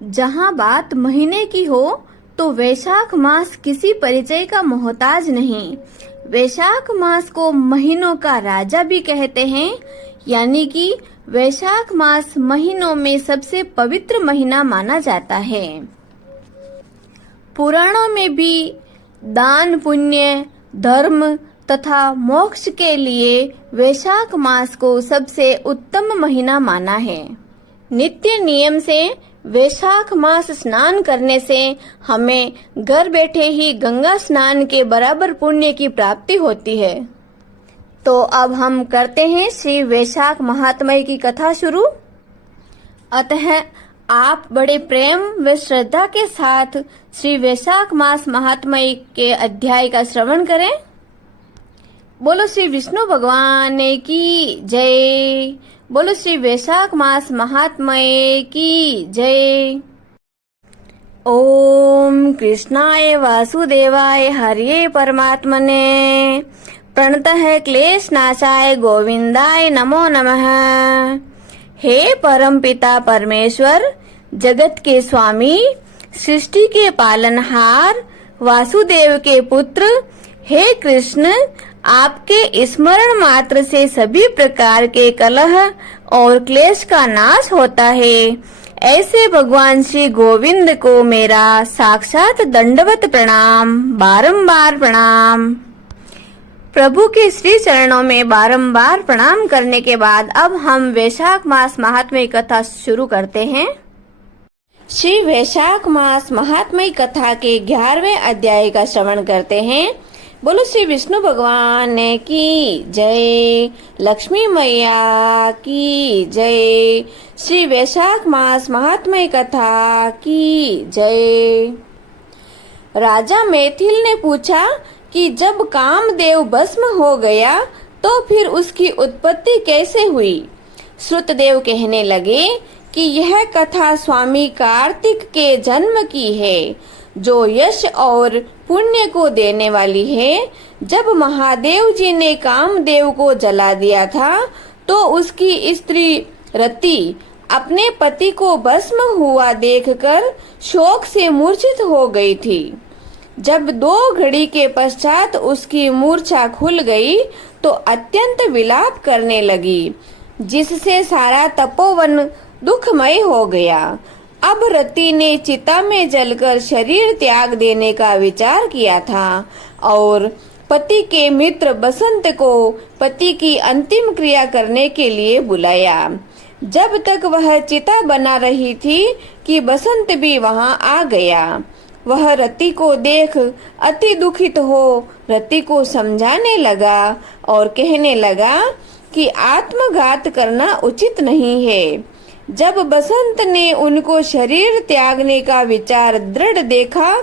जहाँ बात महीने की हो तो वैशाख मास किसी परिचय का मोहताज नहीं। वैशाख मास को महीनों का राजा भी कहते हैं, यानी कि वैशाख मास महीनों में सबसे पवित्र महीना माना जाता है। पुराणों में भी दान पुण्य, धर्म तथा मोक्ष के लिए वैशाख मास को सबसे उत्तम महीना माना है। नित्य नियम से वैशाख मास स्नान करने से हमें घर बैठे ही गंगा स्नान के बराबर पुण्य की प्राप्ति होती है। तो अब हम करते हैं श्री वैशाख महात्म्य की कथा शुरू। अतः आप बड़े प्रेम व श्रद्धा के साथ श्री वैशाख मास महात्म्य के अध्याय का श्रवण करें। बोलो श्री विष्णु भगवान की जय। बोलो श्री वैशाख मास महात्म्य की जय। ओम कृष्णाय वासुदेवाय हरिये परमात्मने प्रणतः क्लेश नाशाय गोविंदाय नमो नमः। हे परम पिता परमेश्वर, जगत के स्वामी, सृष्टि के पालनहार, वासुदेव के पुत्र, हे कृष्ण, आपके स्मरण मात्र से सभी प्रकार के कलह और क्लेश का नाश होता है। ऐसे भगवान श्री गोविंद को मेरा साक्षात दंडवत प्रणाम, बारंबार प्रणाम। प्रभु के श्री चरणों में बारंबार प्रणाम करने के बाद अब हम वैशाख मास महात्म्य कथा शुरू करते हैं। श्री वैशाख मास महात्म्य कथा के 11वें अध्याय का श्रवण करते हैं। बोलो श्री विष्णु भगवान की जय, लक्ष्मी मैया की जय, श्री वैशाख मास महात्म्य कथा की जय। राजा मैथिल ने पूछा कि जब कामदेव भस्म हो गया तो फिर उसकी उत्पत्ति कैसे हुई। श्रुतदेव कहने लगे कि यह कथा स्वामी कार्तिक के जन्म की है, जो यश और पुण्य को देने वाली है। जब महादेव जी ने कामदेव को जला दिया था तो उसकी स्त्री रति अपने पति को भस्म हुआ देखकर शोक से मूर्छित हो गई थी। जब 2 घड़ी के पश्चात उसकी मूर्छा खुल गई तो अत्यंत विलाप करने लगी, जिससे सारा तपोवन दुखमय हो गया। अब रति ने चिता में जलकर शरीर त्याग देने का विचार किया था और पति के मित्र बसंत को पति की अंतिम क्रिया करने के लिए बुलाया। जब तक वह चिता बना रही थी कि बसंत भी वहां आ गया। वह रति को देख अति दुखित हो रति को समझाने लगा और कहने लगा कि आत्मघात करना उचित नहीं है। जब बसंत ने उनको शरीर त्यागने का विचार दृढ़ देखा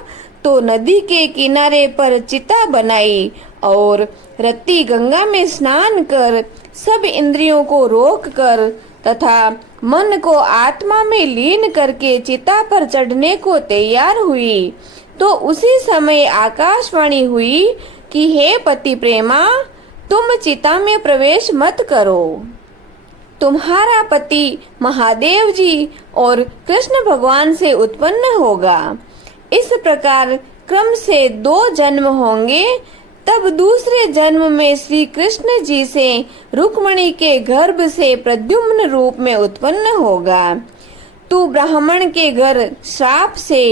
तो नदी के किनारे पर चिता बनाई और रति गंगा में स्नान कर सब इंद्रियों को रोककर तथा मन को आत्मा में लीन करके चिता पर चढ़ने को तैयार हुई। तो उसी समय आकाशवाणी हुई कि हे पति प्रेमा, तुम चिता में प्रवेश मत करो। तुम्हारा पति महादेव जी और कृष्ण भगवान से उत्पन्न होगा। इस प्रकार क्रम से 2 जन्म होंगे। तब दूसरे जन्म में श्री कृष्ण जी से रुक्मणी के गर्भ से प्रद्युम्न रूप में उत्पन्न होगा। तू ब्राह्मण के घर श्राप से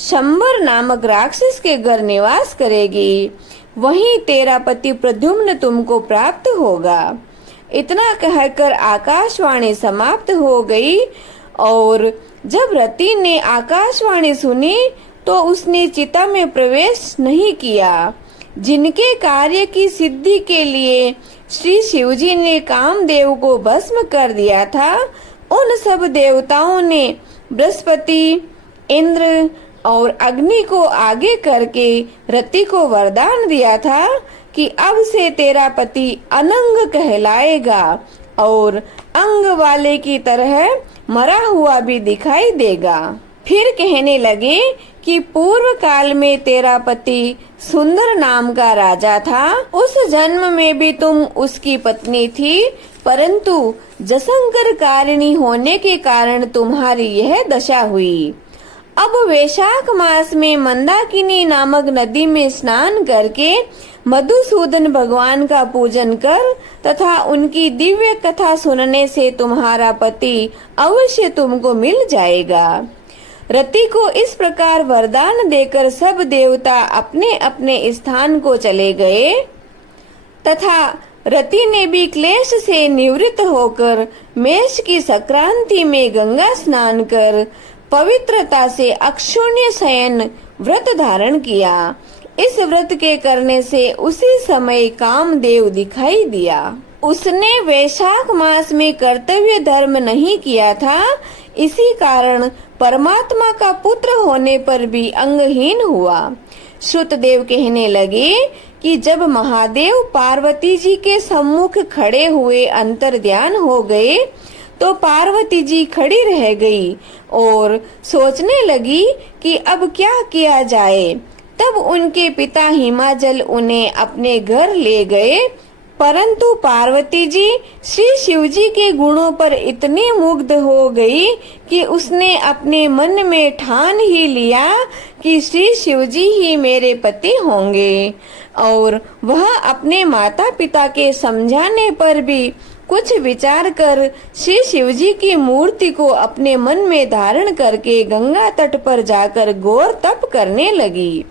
शंबर नामक राक्षस के घर निवास करेगी। वहीं तेरा पति प्रद्युम्न तुमको प्राप्त होगा। इतना कहकर आकाशवाणी समाप्त हो गई और जब रति ने आकाशवाणी सुनी तो उसने चिता में प्रवेश नहीं किया। जिनके कार्य की सिद्धि के लिए श्री शिवजी ने कामदेव को भस्म कर दिया था, उन सब देवताओं ने बृहस्पति, इंद्र और अग्नि को आगे करके रति को वरदान दिया था कि अब से तेरा पति अनंग कहलाएगा और अंग वाले की तरह मरा हुआ भी दिखाई देगा। फिर कहने लगे कि पूर्व काल में तेरा पति सुंदर नाम का राजा था। उस जन्म में भी तुम उसकी पत्नी थी, परंतु जसंकर कारिणी होने के कारण तुम्हारी यह दशा हुई। अब वैशाख मास में मंदाकिनी नामक नदी में स्नान करके मधुसूदन भगवान का पूजन कर तथा उनकी दिव्य कथा सुनने से तुम्हारा पति अवश्य तुमको मिल जाएगा। रति को इस प्रकार वरदान देकर सब देवता अपने अपने स्थान को चले गए तथा रति ने भी क्लेश से निवृत्त होकर मेष की संक्रांति में गंगा स्नान कर पवित्रता से अक्षुण्य शयन व्रत धारण किया। इस व्रत के करने से उसी समय कामदेव दिखाई दिया। उसने वैशाख मास में कर्तव्य धर्म नहीं किया था, इसी कारण परमात्मा का पुत्र होने पर भी अंगहीन हुआ। श्रुतदेव कहने लगे कि जब महादेव पार्वती जी के सम्मुख खड़े हुए अंतर्ध्यान हो गए तो पार्वती जी खड़ी रह गई और सोचने लगी कि अब क्या किया जाए। तब उनके पिता हिमाचल उन्हें अपने घर ले गए, परंतु पार्वती जी श्री शिव जी के गुणों पर इतनी मुग्ध हो गई कि उसने अपने मन में ठान ही लिया कि श्री शिव जी ही मेरे पति होंगे, और वह अपने माता पिता के समझाने पर भी कुछ विचार कर श्री शिव जी की मूर्ति को अपने मन में धारण करके गंगा तट पर जाकर घोर तप करने लगी।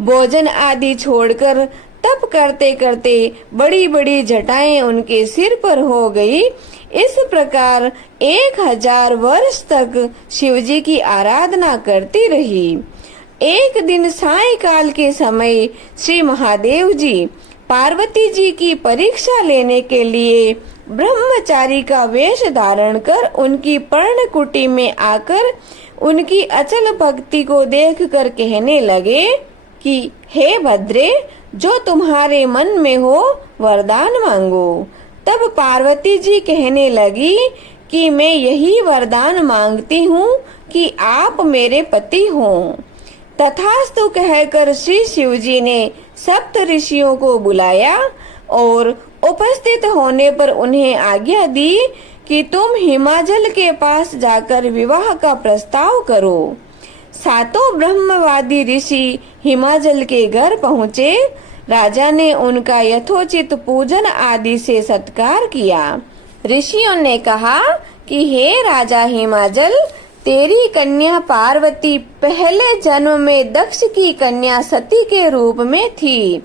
भोजन आदि छोड़कर तप करते करते बड़ी बड़ी जटाएं उनके सिर पर हो गई। इस प्रकार 1000 वर्ष तक शिव जी की आराधना करती रही। एक दिन सायंकाल के समय श्री महादेव जी पार्वती जी की परीक्षा लेने के लिए ब्रह्मचारी का वेश धारण कर उनकी पर्णकुटी में आकर उनकी अचल भक्ति को देखकर कहने लगे कि हे भद्रे, जो तुम्हारे मन में हो वरदान मांगो। तब पार्वती जी कहने लगी कि मैं यही वरदान मांगती हूँ कि आप मेरे पति हों। तथास्तु कहकर श्री शिव जी ने सप्त ऋषियों को बुलाया और उपस्थित होने पर उन्हें आज्ञा दी कि तुम हिमाचल के पास जाकर विवाह का प्रस्ताव करो। सातों ब्रह्मवादी ऋषि हिमाचल के घर पहुँचे। राजा ने उनका यथोचित पूजन आदि से सत्कार किया। ऋषियों ने कहा कि हे राजा हिमाचल, तेरी कन्या पार्वती पहले जन्म में दक्ष की कन्या सती के रूप में थी,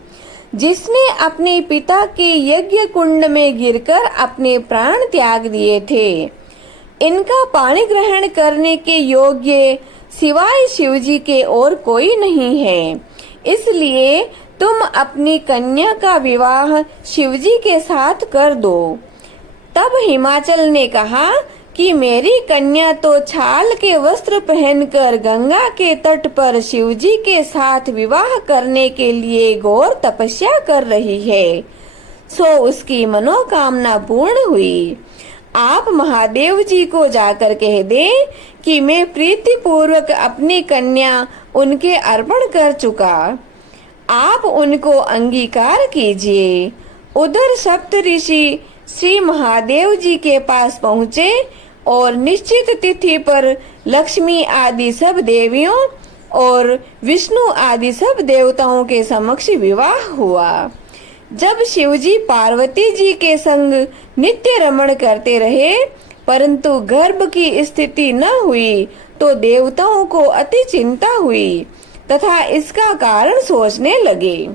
जिसने अपने पिता के यज्ञ कुंड में गिरकर अपने प्राण त्याग दिए थे। इनका पाणी ग्रहण करने के योग्य सिवाय शिव जी के और कोई नहीं है, इसलिए तुम अपनी कन्या का विवाह शिव जी के साथ कर दो। तब हिमाचल ने कहा कि मेरी कन्या तो छाल के वस्त्र पहनकर गंगा के तट पर शिव जी के साथ विवाह करने के लिए घोर तपस्या कर रही है, सो उसकी मनोकामना पूर्ण हुई। आप महादेव जी को जाकर कह दें कि मैं प्रीति पूर्वक अपनी कन्या उनके अर्पण कर चुका, आप उनको अंगीकार कीजिए। उधर सप्त ऋषि श्री महादेव जी के पास पहुँचे और निश्चित तिथि पर लक्ष्मी आदि सब देवियों और विष्णु आदि सब देवताओं के समक्ष विवाह हुआ। जब शिवजी पार्वती जी के संग नित्य रमण करते रहे, परंतु गर्भ की स्थिति न हुई तो देवताओं को अति चिंता हुई तथा इसका कारण सोचने लगे।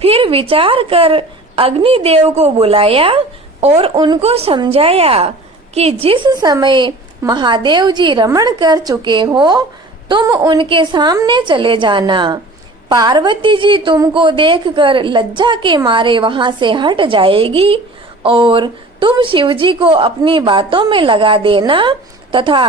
फिर विचार कर अग्निदेव को बुलाया और उनको समझाया कि जिस समय महादेव जी रमण कर चुके हो, तुम उनके सामने चले जाना। पार्वती जी तुमको देखकर लज्जा के मारे वहां से हट जाएगी और तुम शिव जी को अपनी बातों में लगा देना तथा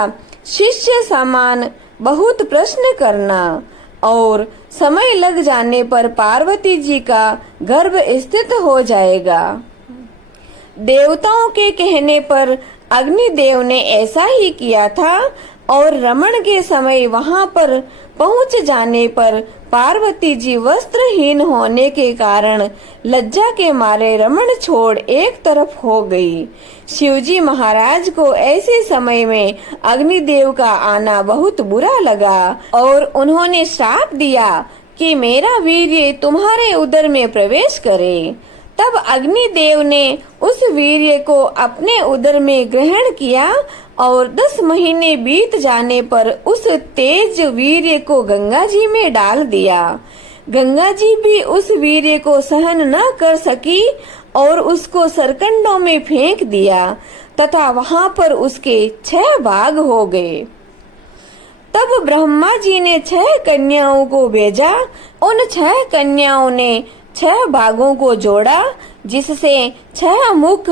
शिष्य समान बहुत प्रश्न करना, और समय लग जाने पर पार्वती जी का गर्भ स्थित हो जाएगा। देवताओं के कहने पर अग्निदेव ने ऐसा ही किया था, और रमण के समय वहां पर पहुंच जाने पर पार्वती जी वस्त्रहीन होने के कारण लज्जा के मारे रमण छोड़ एक तरफ हो गई। शिवजी महाराज को ऐसे समय में अग्निदेव का आना बहुत बुरा लगा और उन्होंने श्राप दिया कि मेरा वीर्य तुम्हारे उदर में प्रवेश करे। तब अग्निदेव ने उस वीर्य को अपने उदर में ग्रहण किया और 10 महीने बीत जाने पर उस तेज वीर्य को गंगा जी में डाल दिया। गंगा जी भी उस वीर्य को सहन न कर सकी और उसको सरकंडों में फेंक दिया तथा वहां पर उसके 6 भाग हो गए। तब ब्रह्मा जी ने 6 कन्याओं को भेजा। उन 6 कन्याओं ने 6 भागों को जोड़ा, जिससे 6 मुख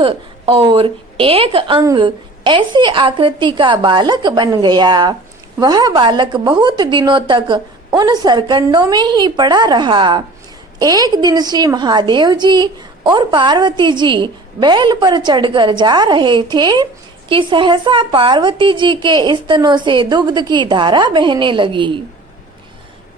और 1 अंग ऐसी आकृति का बालक बन गया। वह बालक बहुत दिनों तक उन सरकंडों में ही पड़ा रहा। एक दिन श्री महादेव जी और पार्वती जी बैल पर चढ़कर जा रहे थे कि सहसा पार्वती जी के स्तनों से दुग्ध की धारा बहने लगी।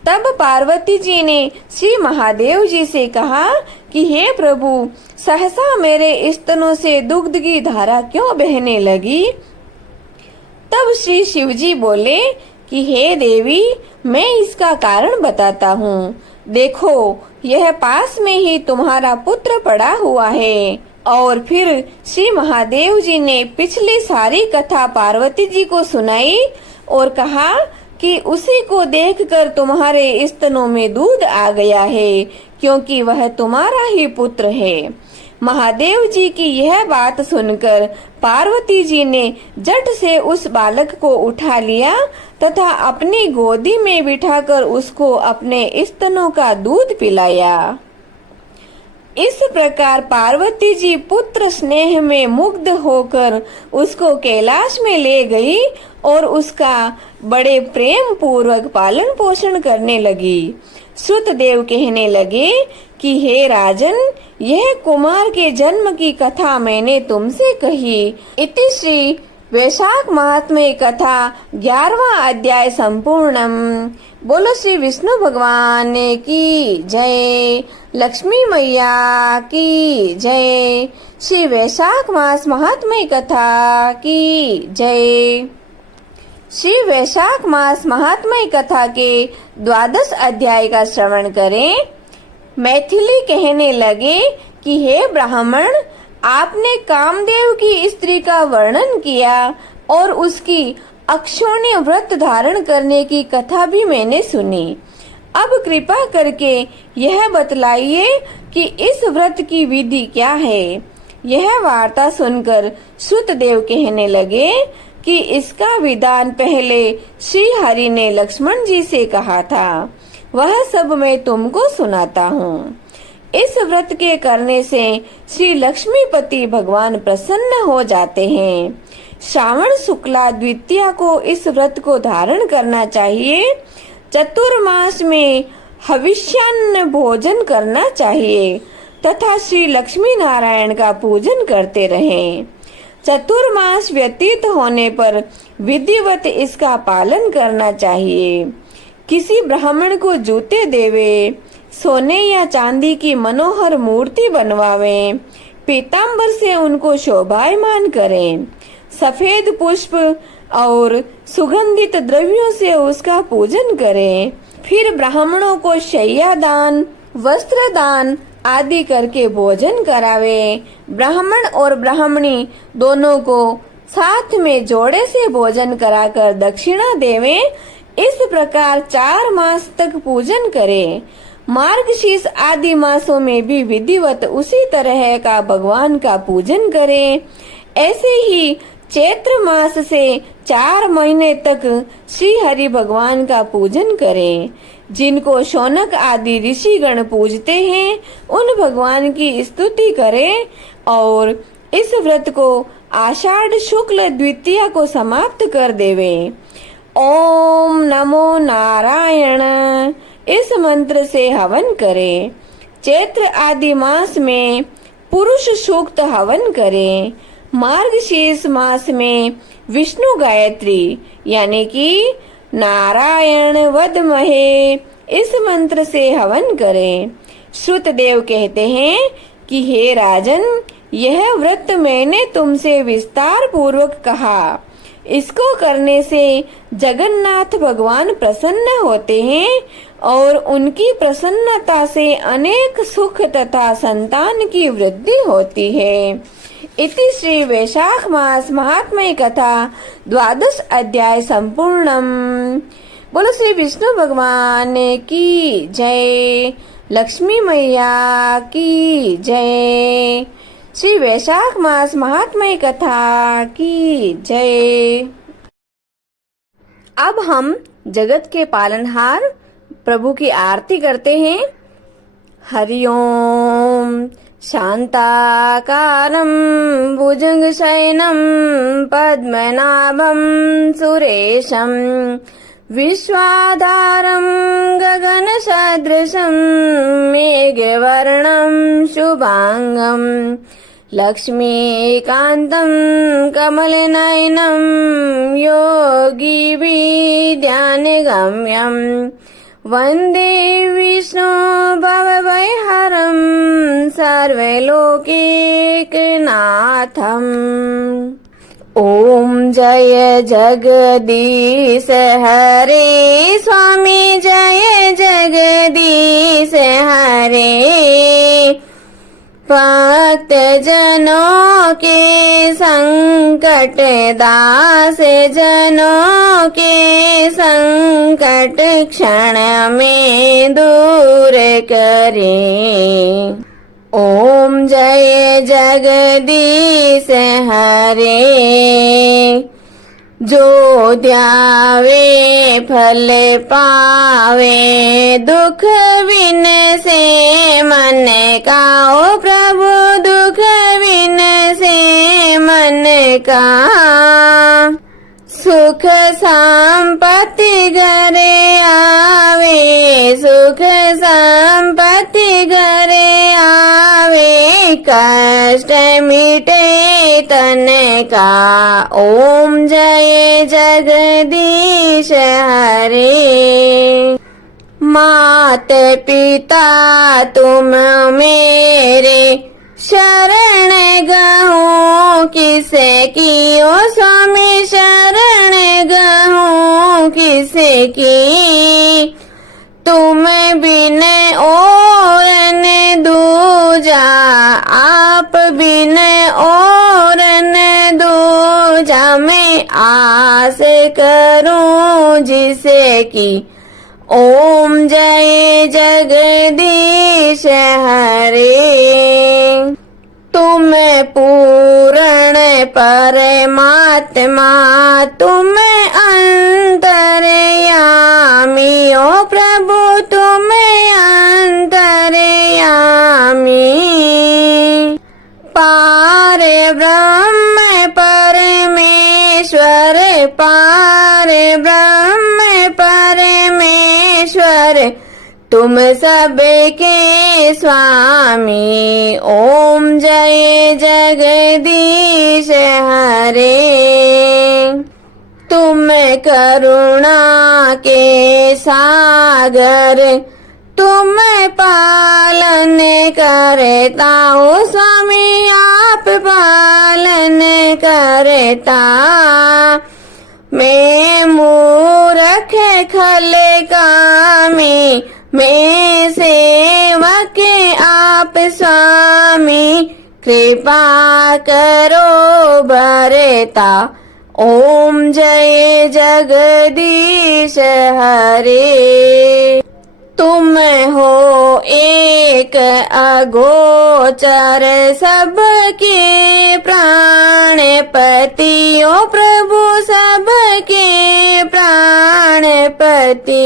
तब पार्वती जी ने श्री महादेव जी से कहा कि हे प्रभु, सहसा मेरे स्तनों से दुग्ध की धारा क्यों बहने लगी? तब श्री शिव जी बोले कि हे देवी, मैं इसका कारण बताता हूँ। देखो, यह पास में ही तुम्हारा पुत्र पड़ा हुआ है। और फिर श्री महादेव जी ने पिछली सारी कथा पार्वती जी को सुनाई और कहा कि उसी को देखकर तुम्हारे स्तनों में दूध आ गया है, क्योंकि वह तुम्हारा ही पुत्र है। महादेव जी की यह बात सुनकर पार्वती जी ने झट से उस बालक को उठा लिया तथा अपनी गोदी में बिठाकर उसको अपने स्तनों का दूध पिलाया। इस प्रकार पार्वती जी पुत्र स्नेह में मुग्ध होकर उसको कैलाश में ले गई और उसका बड़े प्रेम पूर्वक पालन पोषण करने लगी। श्रुतदेव कहने लगे कि हे राजन, यह कुमार के जन्म की कथा मैंने तुमसे कही। इति श्री वैशाख महात्म्य कथा 11वां अध्याय संपूर्णम। बोलो श्री विष्णु भगवान की जय, लक्ष्मी मैया की जय, श्री वैशाख मास महात्म्य कथा की जय। श्री वैशाख मास महात्म्य कथा के 12 अध्याय का श्रवण करें। मैथिली कहने लगे कि हे ब्राह्मण, आपने कामदेव की स्त्री का वर्णन किया और उसकी अक्षोण्य व्रत धारण करने की कथा भी मैंने सुनी। अब कृपा करके यह बतलाइए कि इस व्रत की विधि क्या है। यह वार्ता सुनकर श्रुतदेव कहने लगे कि इसका विधान पहले श्री हरि ने लक्ष्मण जी से कहा था, वह सब मैं तुमको सुनाता हूँ। इस व्रत के करने से श्री लक्ष्मीपति भगवान प्रसन्न हो जाते हैं। श्रावण शुक्ला द्वितीया को इस व्रत को धारण करना चाहिए। चतुर्मास में हविष्यान्न भोजन करना चाहिए तथा श्री लक्ष्मी नारायण का पूजन करते रहें। चतुर्मास व्यतीत होने पर विधिवत इसका पालन करना चाहिए। किसी ब्राह्मण को जूते देवे, सोने या चांदी की मनोहर मूर्ति बनवावे, पीतांबर से उनको शोभायमान करें, सफेद पुष्प और सुगंधित द्रव्यों से उसका पूजन करें। फिर ब्राह्मणों को शय्या दान, वस्त्र दान आदि करके भोजन करावे। ब्राह्मण और ब्राह्मणी दोनों को साथ में जोड़े से भोजन कराकर दक्षिणा देवे। इस प्रकार 4 मास तक पूजन करें। मार्गशीर्ष आदि मासों में भी विधिवत उसी तरह का भगवान का पूजन करें। ऐसे ही चैत्र मास से 4 महीने तक श्री हरि भगवान का पूजन करें। जिनको शौनक आदि ऋषिगण पूजते हैं, उन भगवान की स्तुति करें और इस व्रत को आषाढ़ शुक्ल द्वितीया को समाप्त कर देवें। ओम नमो नारायण इस मंत्र से हवन करें। चैत्र आदि मास में पुरुष सूक्त हवन करें। मार्गशीर्ष मास में विष्णु गायत्री यानी कि नारायण वदमहे इस मंत्र से हवन करें। श्रुतदेव कहते हैं कि हे राजन, यह व्रत मैंने तुमसे विस्तार पूर्वक कहा। इसको करने से जगन्नाथ भगवान प्रसन्न होते हैं और उनकी प्रसन्नता से अनेक सुख तथा संतान की वृद्धि होती है। इति श्री वैशाख मास महात्म्य कथा 12 अध्याय संपूर्णम। बोलो श्री विष्णु भगवान की जय, लक्ष्मी मैया की जय, श्री वैशाख मास महात्म्य कथा की जय। अब हम जगत के पालनहार प्रभु की आरती करते हैं। हरि ओम। शांताकारं भुजगशयनं पद्मनाभं सुरेशं विश्वाधारं गगनसदृशं मेघवर्णं शुभांगं लक्ष्मीकान्तं कमलनयनं योगिभिर्ध्यानगम्यं वन्दे विष्णु भवभयहरं सर्वलोकैकनाथम्। ओम जय जगदीश हरे स्वामी, जय जगदीश हरे। भक्त जनों के संकट, दास जनों के संकट क्षण में दूर करे। ओम जय जगदीश हरे। जो ध्यावे फल पावे, दुख बिन से मन का। ओ प्रभु दुख बिन से मन का। सुख संपत्ति घरे आवे, सुख संपत्ति घरे आवे, कष्ट मिटे तन का। ओम जय जगदीश हरे। मात पिता तुम मेरे, शरण गहूँ किसे की। ओ स्वामी शरण गहूँ किसे की। तुम बिन और न दूजा, आप बिन और न दूजा। मैं आस करूं जिसे की। ओम जय जगदीश हरे। तुम पूर्ण परमात्मा, तुम अंतर्यामी। ओ प्रभु तुम अंतर्यामी। पार ब्रह्म परमेश्वर, पार ब्रह्म परमेश्वर, तुम सबके स्वामी। ओम जय जगदीश हरे। तुम करुणा के सागर, तुम पालन करता। ओ स्वामी आप पालन करता। मैं मूर्ख खल कामी, मैं सेवक आप स्वामी। कृपा करो भरता। ओम जय जगदीश हरे। तुम हो एक अगोचर, सबके प्राणपति। ओ प्रभु सबके प्राणपति।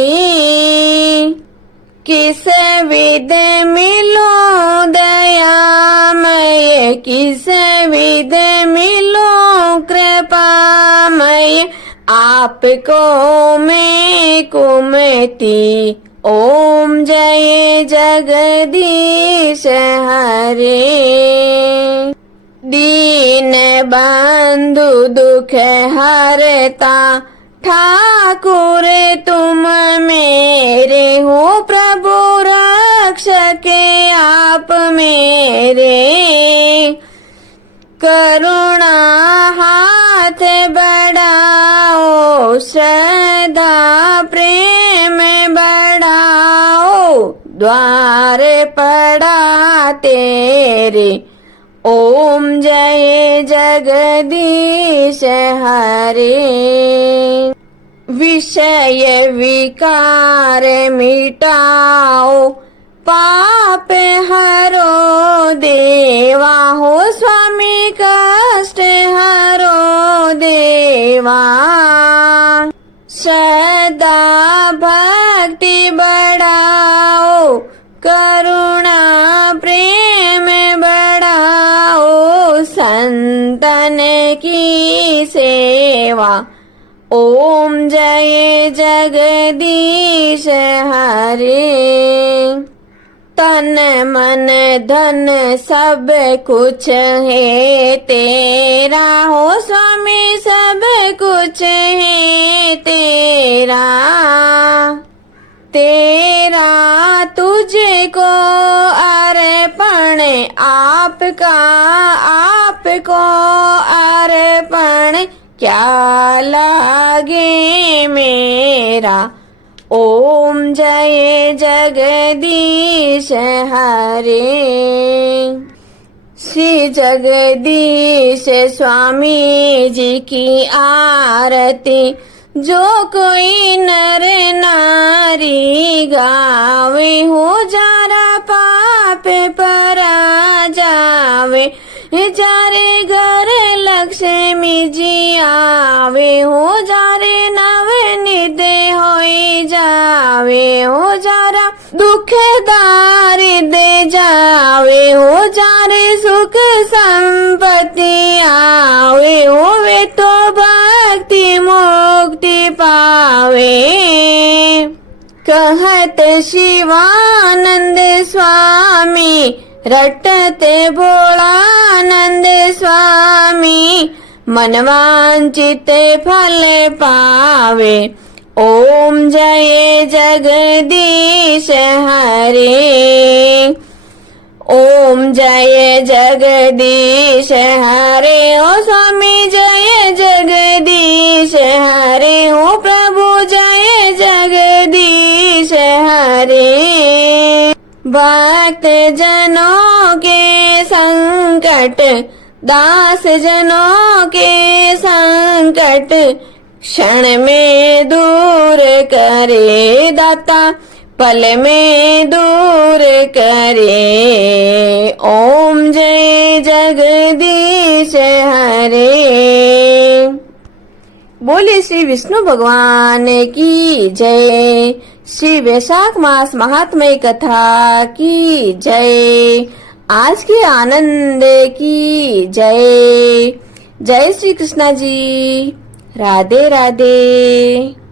किस विध मिलो दयामय, किस विध मिलो कृपामय। आपको मैं कुमति। ओम जय जगदीश हरे। दीन बंधु दुख हरता ठाकुर तुम मेरे हो, प्रभु रक्षक आप मेरे। करुणा हाथ बढ़ाओ, श्रद्धा प्रेम बढ़ाओ, द्वार पड़ा तेरे। ओम जय जगदीश हरे। विषय विकार मिटाओ, पाप हरो देवा हो, स्वामी कष्ट हरो देवा। श्रद्धा भक्ति बढ़ाओ, करुणा प्रेम बढ़ाओ, संतन की सेवा। ओम जय जगदीश हरे। तन मन धन सब कुछ है तेरा हो, स्वामी सब कुछ है तेरा। तेरा तुझको अर्पण आपका, आपको अर्पण क्या लागे मेरा। ओम जय जगदीश हरे। श्री जगदीश स्वामी जी की आरती जो कोई नर नारी गावे हो, जारा पाप परा जावे, जारे घर लक्ष्मी जी आवे हो, जारे नवनिध होई जावे हो, जारा दुख दारिद्र जावे हो, जारे सुख संपत्ति आवे हो, वे तो भक्ति मुक्ति पावे। कहत शिवानंद स्वामी, रटते भोलानंद स्वामी, मनवांचित फल पावे। ओम जय जगदीश हरे। ओम जय जगदीश हरे। ओ स्वामी जय जगदीश हरे। ओ प्रभु जय जगदीश हरे। भक्त जनों के संकट, दास जनों के संकट, क्षण में दूर करे दाता, पल में दूर करे। ओम जय जगदीश हरे। बोले श्री विष्णु भगवान की जय। श्री वैशाख मास महात्म्य कथा की जय। आज के आनंद की जय। जय श्री कृष्णा जी। राधे राधे।